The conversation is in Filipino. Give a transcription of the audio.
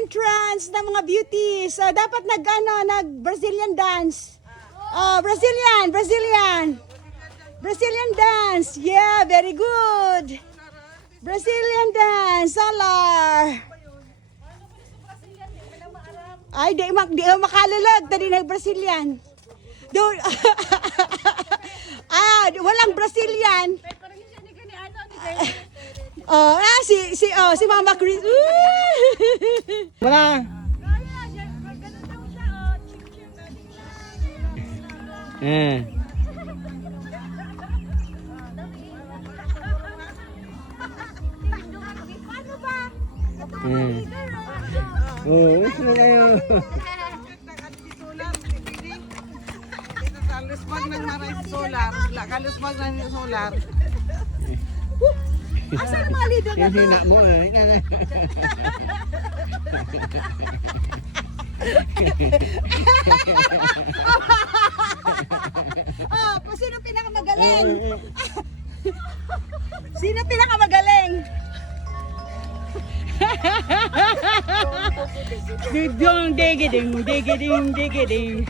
entrance ng mga beauties. Dapat nag-Brazilian dance. Oh, Brazilian dance. Yeah, very good. Brazilian dance, Solar. Ay, di makalalag. Tadi nag-Brazilian. Walang Brazilian. Si Mama Chris. Mana? Oh, sino kayo? Kalusmag ng maray solar. Kalusmag ng solar. Asa ang mga leader na to? Hindi na mo eh. Sino pinakamagaling? Sino pinakamagaling? Digiding.